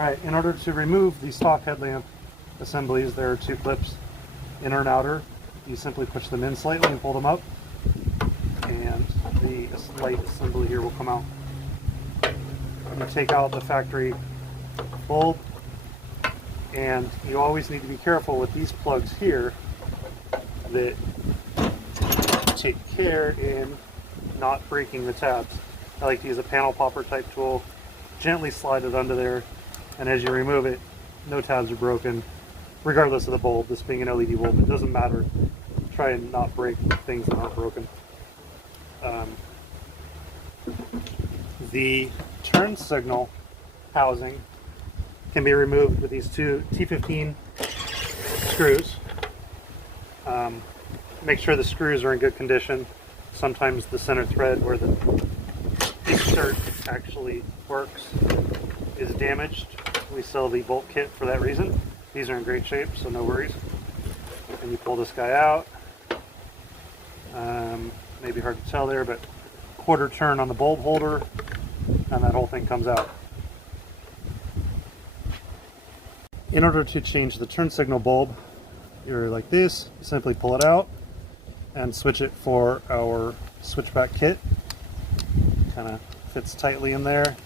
Alright, in order to remove the stock headlamp assemblies, there are two clips, inner and outer. You simply push them in slightly and pull them up, and the light assembly here will come out. You take out the factory bulb, and you always need to be careful with these plugs here that take care in not breaking the tabs. I like to use a panel popper type tool, gently slide it under there, and as you remove it, no tabs are broken, regardless of the bulb. This being an LED bulb, it doesn't matter. Try and not break things that aren't broken. The turn signal housing can be removed with these two T15 screws. Make sure the screws are in good condition. Sometimes the center thread where the insert actually works is damaged. We sell the bolt kit for that reason. These are in great shape, so no worries. And you pull this guy out. Maybe hard to tell there, but quarter turn on the bulb holder, and that whole thing comes out. In order to change the turn signal bulb, you're like this, you simply pull it out and switch it for our switchback kit. Kind of fits tightly in there.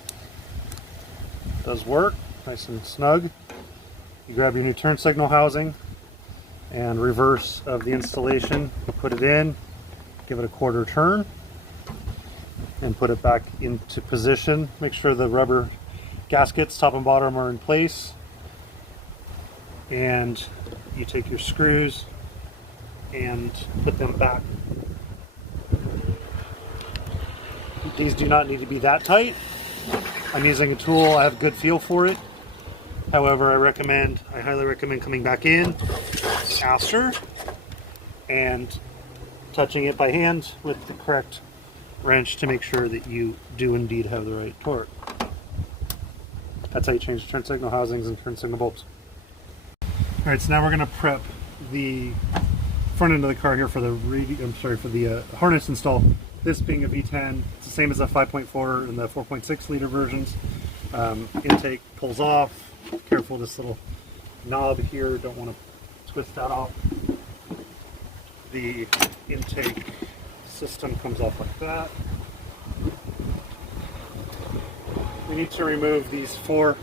Does work, nice and snug. You grab your new turn signal housing and reverse of the installation, you put it in, give it a quarter turn, and put it back into position. Make sure the rubber gaskets, top and bottom, are in place. And you take your screws and put them back. These do not need to be that tight. I'm using a tool, I have a good feel for it. However, I highly recommend coming back in after and touching it by hand with the correct wrench to make sure that you do indeed have the right torque. That's how you change the turn signal housings and turn signal bulbs. Alright, so now we're going to prep the front end of the car here for the harness install. This being a V10, it's the same as the 5.4 and the 4.6 liter versions. Intake pulls off. Careful, this little knob here, don't want to twist that off. The intake system comes off like that. We need to remove these 4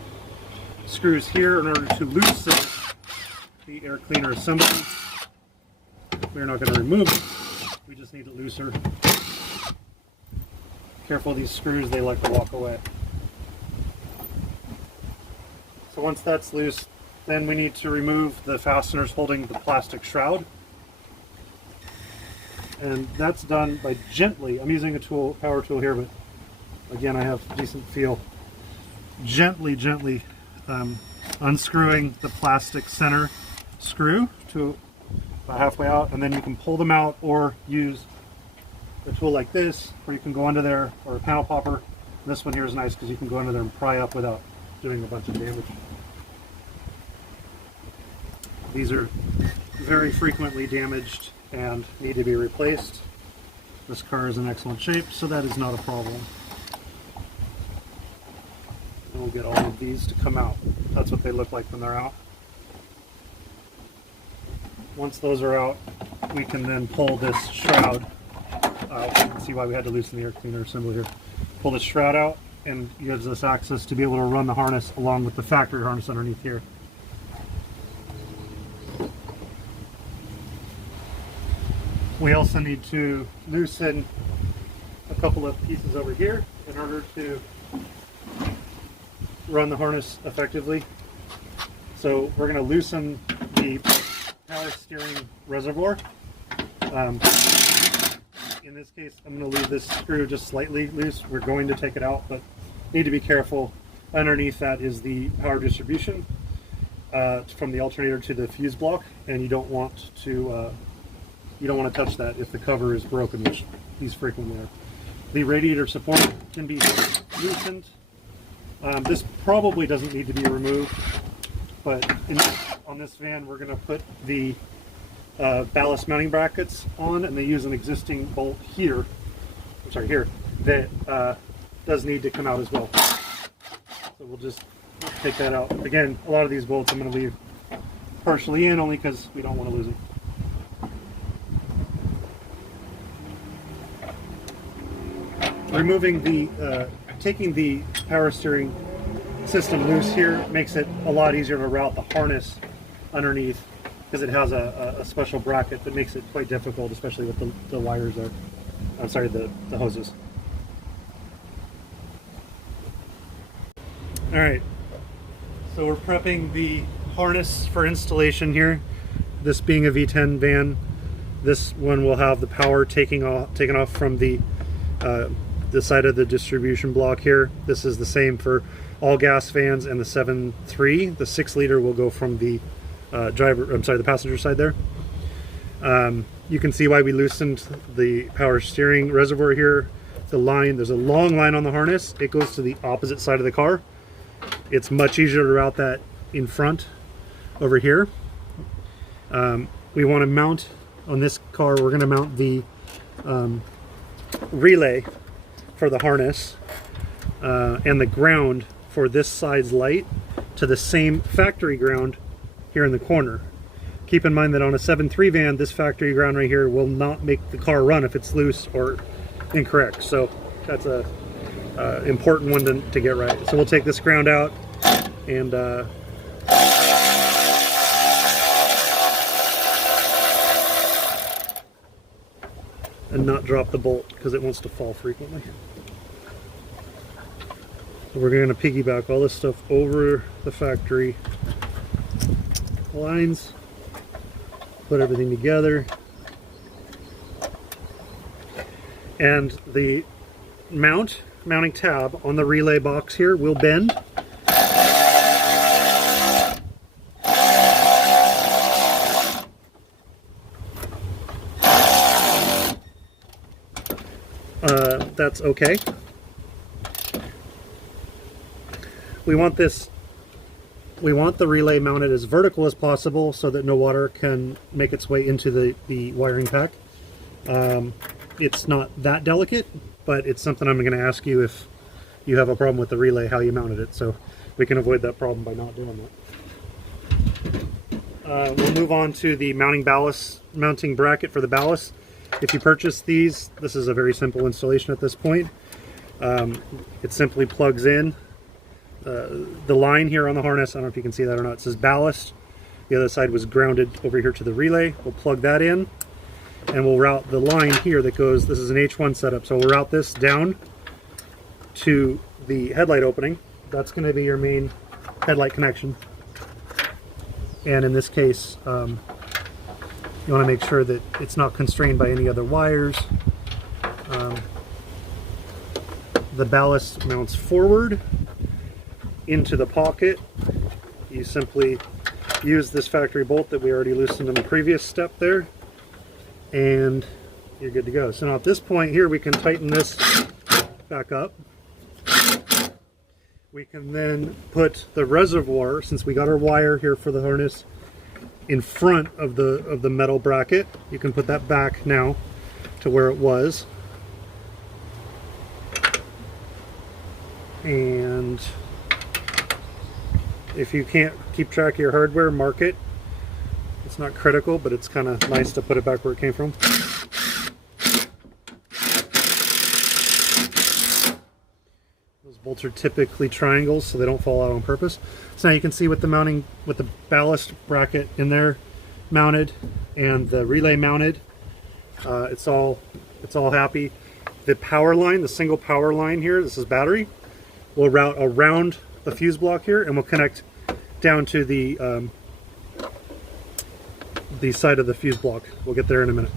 screws here in order to loosen the air cleaner assembly. We're not going to remove it, we just need it looser. Careful, these screws, they like to walk away. So once that's loose, then we need to remove the fasteners holding the plastic shroud. And that's done by gently, I'm using a tool, power tool here, but again, I have decent feel. Gently unscrewing the plastic center screw to about halfway out, and then you can pull them out or use a tool like this, where you can go under there, or a panel popper. This one here is nice because you can go under there and pry up without doing a bunch of damage. These are very frequently damaged and need to be replaced. This car is in excellent shape, so that is not a problem. And we'll get all of these to come out. That's what they look like when they're out. Once those are out, we can then pull this shroud out. You can see why we had to loosen the air cleaner assembly here. Pull this shroud out, and it gives us access to be able to run the harness along with the factory harness underneath here. We also need to loosen a couple of pieces over here in order to run the harness effectively. So we're going to loosen the power steering reservoir. In this case, I'm going to leave this screw just slightly loose. We're going to take it out, but need to be careful. Underneath that is the power distribution from the alternator to the fuse block, and you don't want to touch that if the cover is broken, which these frequently are. The radiator support can be loosened. This probably doesn't need to be removed, but on this van we're going to put the ballast mounting brackets on, and they use an existing bolt here, that does need to come out as well. So we'll just take that out. Again, a lot of these bolts I'm going to leave partially in only because we don't want to lose it. Removing the, taking the power steering system loose here makes it a lot easier to route the harness underneath, because it has a special bracket that makes it quite difficult, especially with the wires there. I'm sorry, the hoses. All right, so we're prepping the harness for installation here. This being a V10 van, this one will have the power taken off from the side of the distribution block here. This is the same for all gas vans and the 7.3. The 6-liter will go from the the passenger side there. You can see why we loosened the power steering reservoir here. The line, there's a long line on the harness. It goes to the opposite side of the car. It's much easier to route that in front over here. We want to mount, on this car, we're going to mount the relay for the harness and the ground for this side's light to the same factory ground here in the corner. Keep in mind that on a 7.3 van, this factory ground right here will not make the car run if it's loose or incorrect. So that's a important one to get right. So we'll take this ground out and not drop the bolt because it wants to fall frequently. So we're going to piggyback all this stuff over the factory lines, put everything together, and the mounting tab on the relay box here will bend. That's okay. We want the relay mounted as vertical as possible so that no water can make its way into the wiring pack. It's not that delicate, but it's something I'm going to ask you if you have a problem with the relay, how you mounted it, so we can avoid that problem by not doing that. We'll move on to the mounting bracket for the ballast. If you purchase these, this is a very simple installation at this point. It simply plugs in. The line here on the harness, I don't know if you can see that or not, it says ballast. The other side was grounded over here to the relay. We'll plug that in and we'll route the line here that goes, this is an H1 setup, so we'll route this down to the headlight opening. That's going to be your main headlight connection. And in this case, you want to make sure that it's not constrained by any other wires. The ballast mounts forward into the pocket. You simply use this factory bolt that we already loosened in the previous step there, and you're good to go. So now at this point here, we can tighten this back up. We can then put the reservoir, since we got our wire here for the harness, in front of the metal bracket. You can put that back now to where it was. And if you can't keep track of your hardware, mark it. It's not critical, but it's kind of nice to put it back where it came from. Those bolts are typically triangles, so they don't fall out on purpose. So now you can see with the mounting, with the ballast bracket in there mounted and the relay mounted, it's all happy. The power line, the single power line here, this is battery, will route around the fuse block here, and we'll connect down to the side of the fuse block. We'll get there in a minute.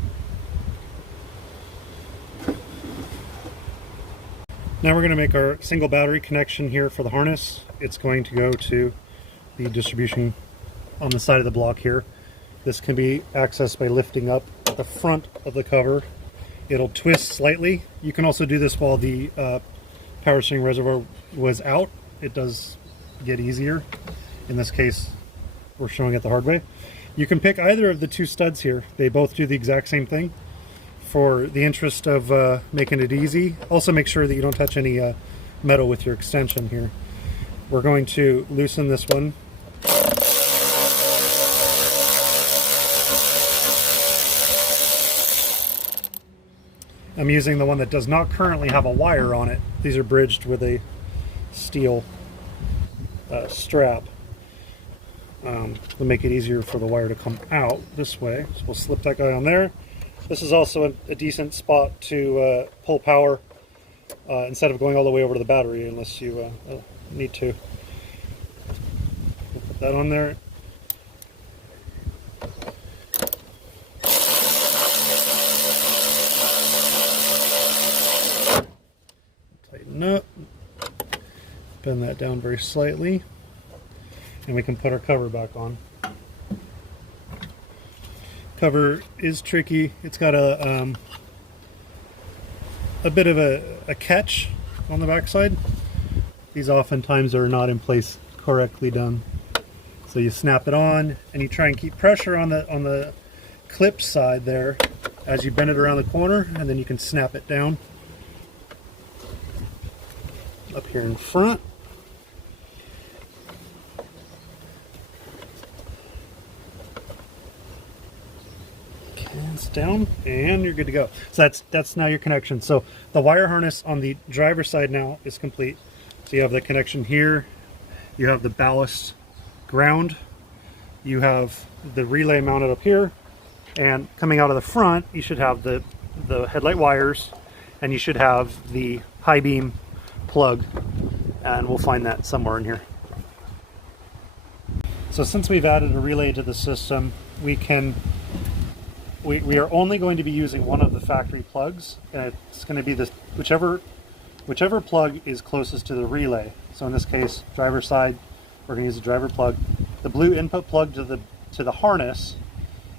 Now we're going to make our single battery connection here for the harness. It's going to go to the distribution on the side of the block here. This can be accessed by lifting up the front of the cover. It'll twist slightly. You can also do this while the power steering reservoir was out. It does get easier. In this case, we're showing it the hard way. You can pick either of the two studs here. They both do the exact same thing. For the interest of making it easy, also make sure that you don't touch any metal with your extension here. We're going to loosen this one. I'm using the one that does not currently have a wire on it. These are bridged with a steel strap. To make it easier for the wire to come out this way. So we'll slip that guy on there. This is also a decent spot to pull power instead of going all the way over to the battery, unless you need to. We'll put that on there. Tighten up. Bend that down very slightly. And we can put our cover back on. Cover is tricky. It's got a bit of a catch on the backside. These oftentimes are not in place correctly done. So you snap it on and you try and keep pressure on the clip side there as you bend it around the corner, and then you can snap it down. Up here in front. Down, and you're good to go. So that's now your connection. So the wire harness on the driver's side now is complete. So you have the connection here, you have the ballast ground, you have the relay mounted up here, and coming out of the front you should have the headlight wires, and you should have the high beam plug, and we'll find that somewhere in here. So since we've added a relay to the system, we are only going to be using one of the factory plugs, and it's going to be this whichever plug is closest to the relay. So in this case, driver side, we're going to use the driver plug. The blue input plug to the harness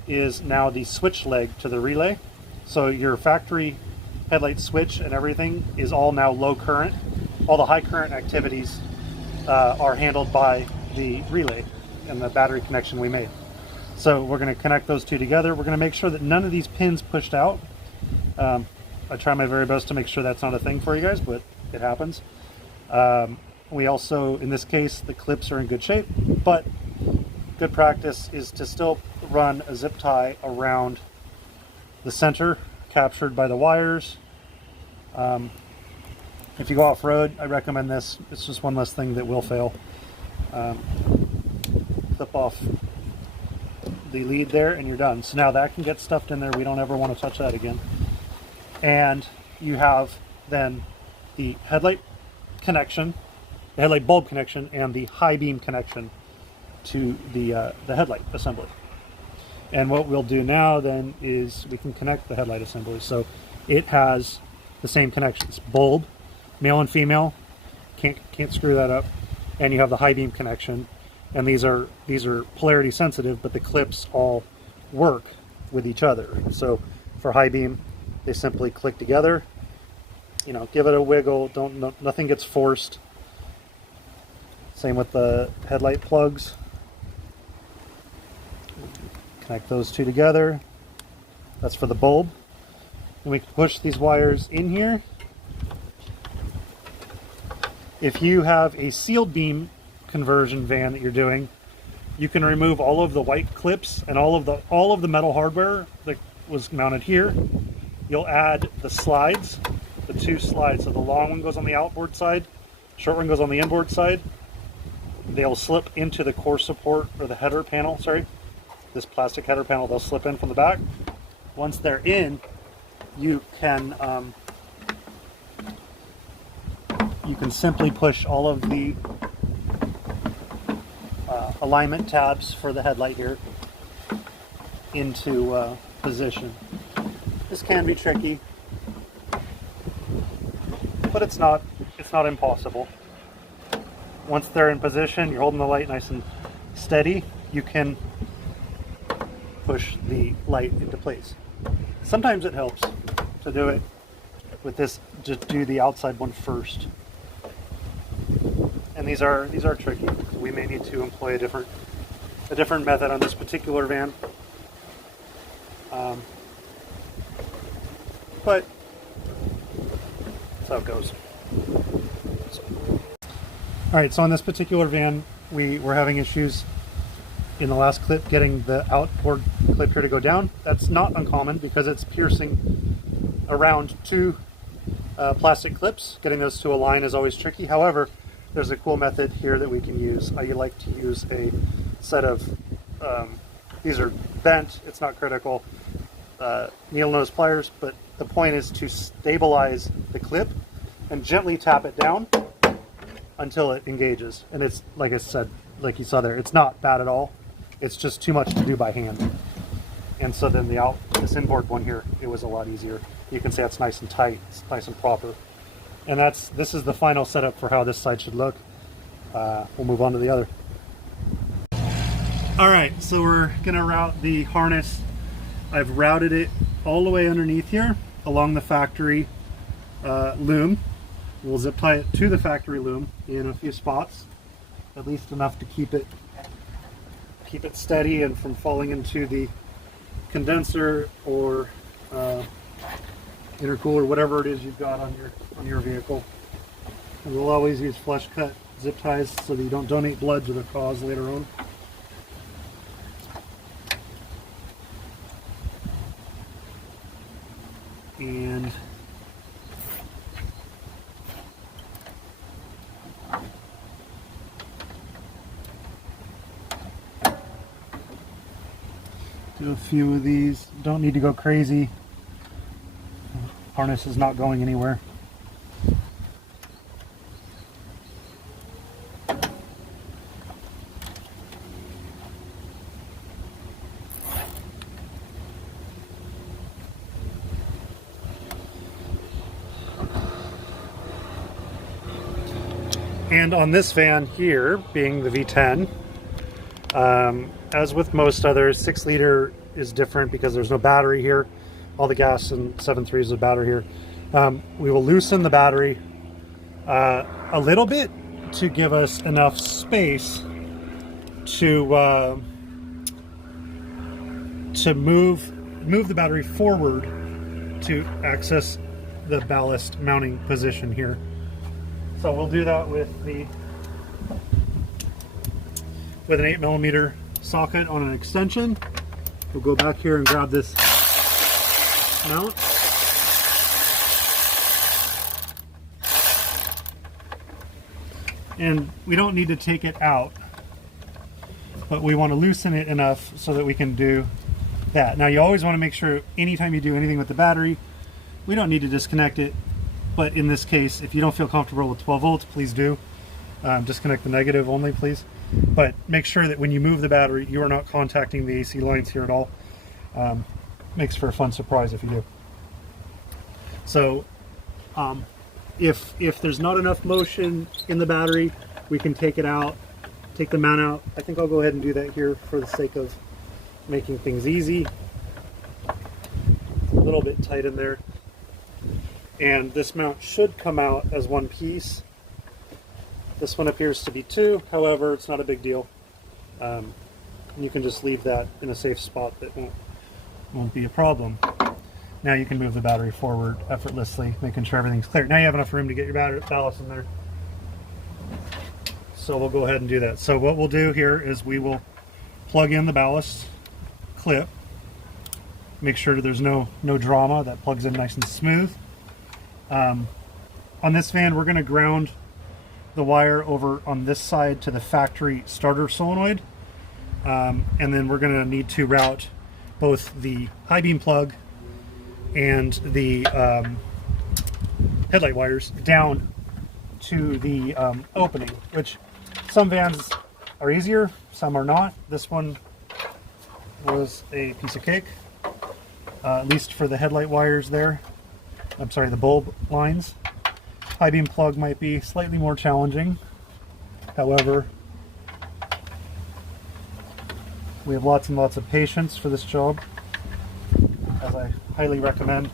is now the switch leg to the relay. So your factory headlight switch and everything is all now low current. All the high current activities are handled by the relay and the battery connection we made. So we're going to connect those two together. We're going to make sure that none of these pins pushed out. I try my very best to make sure that's not a thing for you guys, but it happens. We also, in this case, the clips are in good shape, but good practice is to still run a zip tie around the center, captured by the wires. If you go off-road, I recommend this. It's just one less thing that will fail. Clip off the lead there and you're done. So now that can get stuffed in there. We don't ever want to touch that again. And you have then the headlight connection, the headlight bulb connection, and the high beam connection to the headlight assembly. And what we'll do now then is we can connect the headlight assembly. So it has the same connections: bulb, male and female, can't screw that up, and you have the high beam connection. And these are polarity sensitive, but the clips all work with each other. So for high beam, they simply click together. You know, give it a wiggle. Nothing gets forced. Same with the headlight plugs. Connect those two together. That's for the bulb. And we can push these wires in here. If you have a sealed beam conversion van that you're doing, you can remove all of the white clips and all of the metal hardware that was mounted here. You'll add the slides, the two slides. So the long one goes on the outboard side, short one goes on the inboard side. They'll slip into the core support, or the header panel, sorry. This plastic header panel, they'll slip in from the back. Once they're in, you can simply push all of the alignment tabs for the headlight here into position. This can be tricky, but it's not impossible. Once they're in position, you're holding the light nice and steady, you can push the light into place. Sometimes it helps to do it with this, just do the outside one first. And these are tricky. We may need to employ a different method on this particular van. But that's how it goes. Alright, so on this particular van, we were having issues in the last clip getting the outboard clip here to go down. That's not uncommon because it's piercing around two plastic clips. Getting those to align is always tricky. However, there's a cool method here that we can use. I like to use a set of, these are bent, it's not critical, needle nose pliers, but the point is to stabilize the clip and gently tap it down until it engages. And it's, like I said, like you saw there, it's not bad at all. It's just too much to do by hand. And so then this inboard one here, it was a lot easier. You can see it's nice and tight, it's nice and proper. And this is the final setup for how this side should look. We'll move on to the other. All right, so we're gonna route the harness. I've routed it all the way underneath here along the factory loom. We'll zip tie it to the factory loom in a few spots, at least enough to keep it steady and from falling into the condenser or intercooler, whatever it is you've got on your vehicle. And we'll always use flush cut zip ties so that you don't donate blood to the cause later on. And do a few of these. Don't need to go crazy. Harness is not going anywhere. And on this van here, being the V10, as with most others, 6 liter is different because there's no battery here. All the gas in 7.3 is a battery here. We will loosen the battery a little bit to give us enough space to move the battery forward to access the ballast mounting position here. So we'll do that with an 8mm socket on an extension. We'll go back here and grab this mount. And we don't need to take it out, but we want to loosen it enough so that we can do that. Now you always want to make sure anytime you do anything with the battery, we don't need to disconnect it. But in this case, if you don't feel comfortable with 12 volts, please do. Disconnect the negative only, please. But make sure that when you move the battery, you are not contacting the AC lines here at all. Makes for a fun surprise if you do. So if there's not enough motion in the battery, we can take it out, take the mount out. I think I'll go ahead and do that here for the sake of making things easy. A little bit tight in there. And this mount should come out as one piece. This one appears to be two, however, it's not a big deal. You can just leave that in a safe spot that won't be a problem. Now you can move the battery forward effortlessly, making sure everything's clear. Now you have enough room to get your ballast in there. So we'll go ahead and do that. So what we'll do here is we will plug in the ballast clip. Make sure there's no drama, that plugs in nice and smooth. On this van, we're going to ground the wire over on this side to the factory starter solenoid, and then we're going to need to route both the high beam plug and the headlight wires down to the opening, which some vans are easier, some are not. This one was a piece of cake, at least for the headlight wires there. I'm sorry, the bulb lines. High beam plug might be slightly more challenging. However, we have lots and lots of patience for this job, as I highly recommend,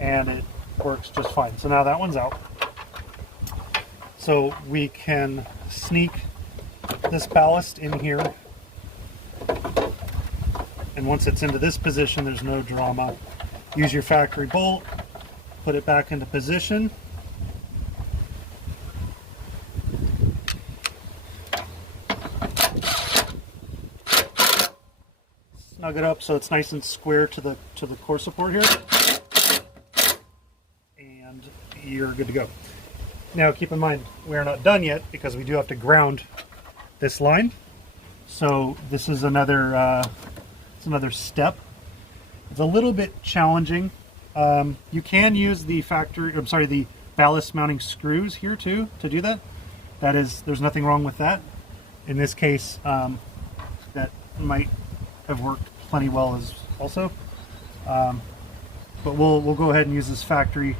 and it works just fine. So now that one's out. So we can sneak this ballast in here, and once it's into this position, there's no drama. Use your factory bolt, put it back into position, snug it up so it's nice and square to the core support here, and you're good to go. Now keep in mind, we're not done yet because we do have to ground this line. So this is another step. It's a little bit challenging. You can use the the ballast mounting screws here too to do that. There's nothing wrong with that. In this case, that might have worked plenty well as also. But we'll go ahead and use this factory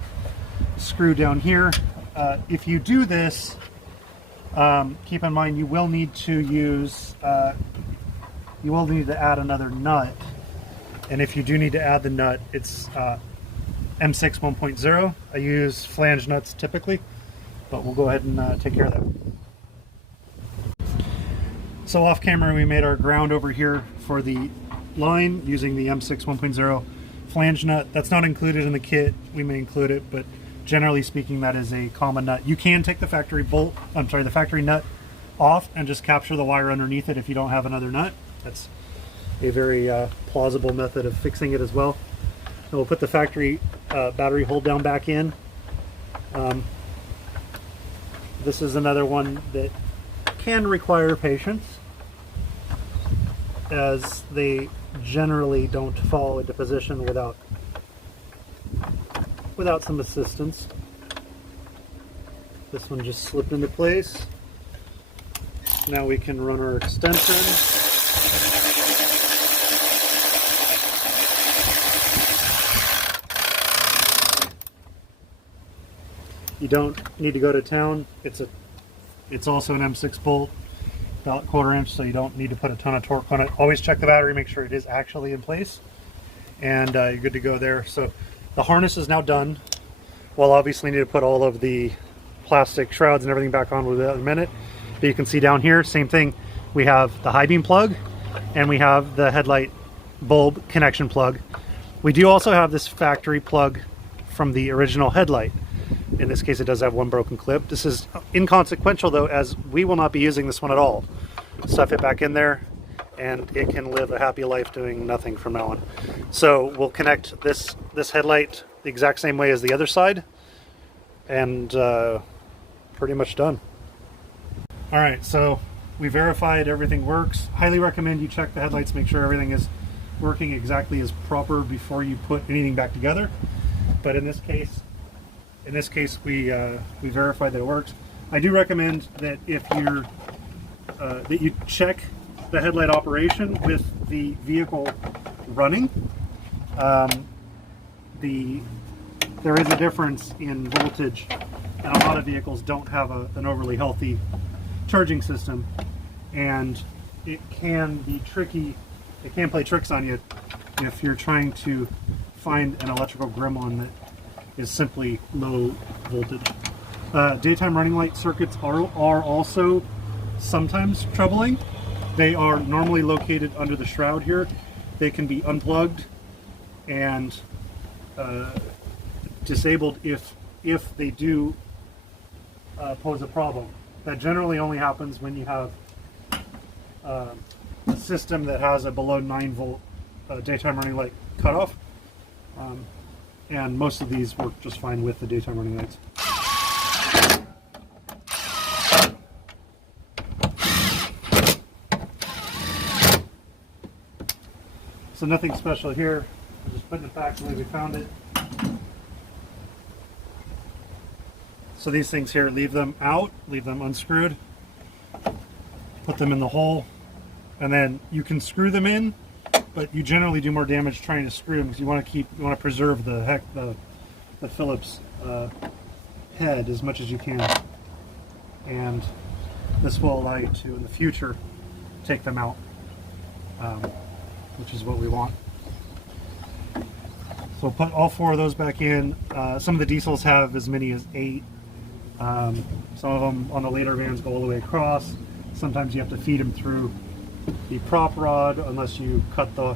screw down here. If you do this, keep in mind you will need to add another nut. And if you do need to add the nut, it's M6 1.0. I use flange nuts typically, but we'll go ahead and take care of that. So off camera, we made our ground over here for the line using the M6 1.0 flange nut. That's not included in the kit. We may include it, but generally speaking, that is a common nut. You can take the factory nut off and just capture the wire underneath it if you don't have another nut. That's a very plausible method of fixing it as well. And we'll put the factory battery hold down back in. This is another one that can require patience, as they generally don't fall into position without some assistance. This one just slipped into place. Now we can run our extension. You don't need to go to town. It's also an M6 bolt, about 1/4 inch, so you don't need to put a ton of torque on it. Always check the battery, make sure it is actually in place, and you're good to go there. So the harness is now done. We'll obviously need to put all of the plastic shrouds and everything back on within a minute. But you can see down here, same thing. We have the high beam plug, and we have the headlight bulb connection plug. We do also have this factory plug from the original headlight. In this case, it does have one broken clip. This is inconsequential though, as we will not be using this one at all. Stuff it back in there, and it can live a happy life doing nothing from now on. So we'll connect this headlight the exact same way as the other side, and pretty much done. All right, so we verified everything works. Highly recommend you check the headlights, make sure everything is working exactly as proper before you put anything back together. But in this case, we verified that it works. I do recommend that if you're that you check the headlight operation with the vehicle running. There is a difference in voltage, and a lot of vehicles don't have an overly healthy charging system, and it can be tricky. It can play tricks on you if you're trying to find an electrical gremlin that is simply low voltage. Daytime running light circuits are also sometimes troubling. They are normally located under the shroud here. They can be unplugged and disabled if they do pose a problem. That generally only happens when you have a system that has a below 9 volt daytime running light cutoff. And most of these work just fine with the daytime running lights. So nothing special here. I'm just putting it back the way we found it. So these things here, leave them out, leave them unscrewed, put them in the hole, and then you can screw them in, but you generally do more damage trying to screw them because you want to preserve the Phillips head as much as you can, and this will allow you to in the future take them out, which is what we want. So we'll put all 4 of those back in. Some of the diesels have as many as 8. Some of them on the later vans go all the way across. Sometimes you have to feed them through the prop rod unless you cut the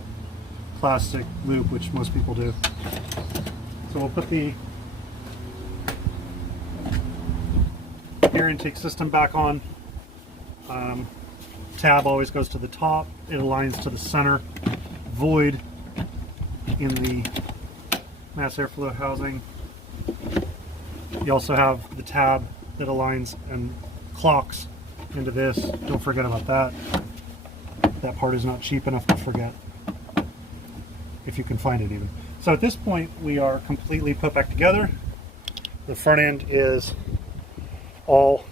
plastic loop, which most people do. So we'll put the air intake system back on. Tab always goes to the top. It aligns to the center void in the mass airflow housing. You also have the tab that aligns and clocks into this. Don't forget about that. That part is not cheap enough to forget, if you can find it even. So at this point, we are completely put back together. The front end is all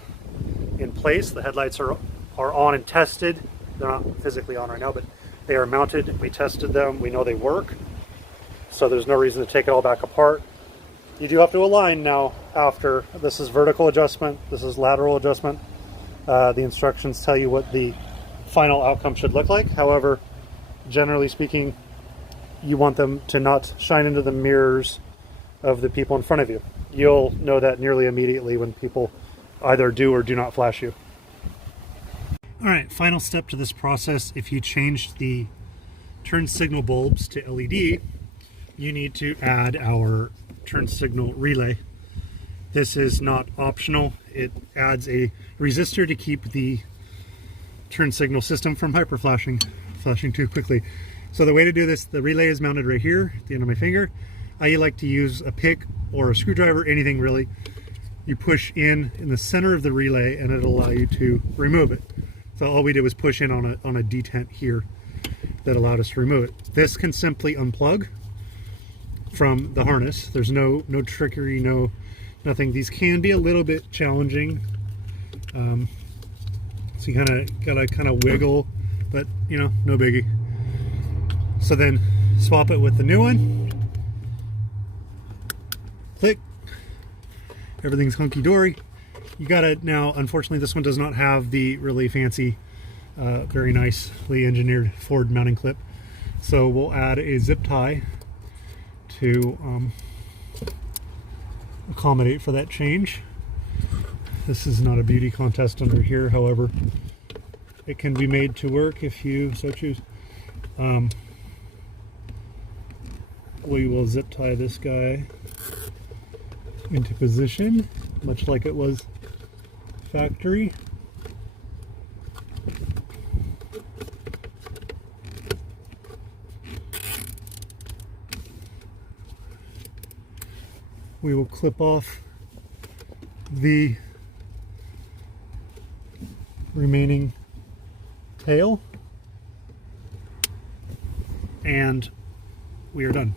in place. The headlights are on and tested. They're not physically on right now, but they are mounted. We tested them. We know they work. So there's no reason to take it all back apart. You do have to align now after. This is vertical adjustment. This is lateral adjustment. The instructions tell you what the final outcome should look like. However, generally speaking, you want them to not shine into the mirrors of the people in front of you. You'll know that nearly immediately when people either do or do not flash you. All right, final step to this process. If you changed the turn signal bulbs to LED, you need to add our turn signal relay. This is not optional. It adds a resistor to keep the turn signal system from flashing too quickly. So the way to do this, the relay is mounted right here at the end of my finger. I like to use a pick or a screwdriver, anything really. You push in the center of the relay and it'll allow you to remove it. So all we did was push in on a detent here that allowed us to remove it. This can simply unplug from the harness. There's no trickery, nothing. These can be a little bit challenging. So you gotta wiggle, but you know, no biggie. So then swap it with the new one. Click. Everything's hunky-dory. You gotta now, unfortunately this one does not have the really fancy, very nicely engineered Ford mounting clip. So we'll add a zip tie to accommodate for that change. This is not a beauty contest under here, however, it can be made to work if you so choose. We will zip tie this guy into position, much like it was factory. We will clip off the remaining tail and we are done.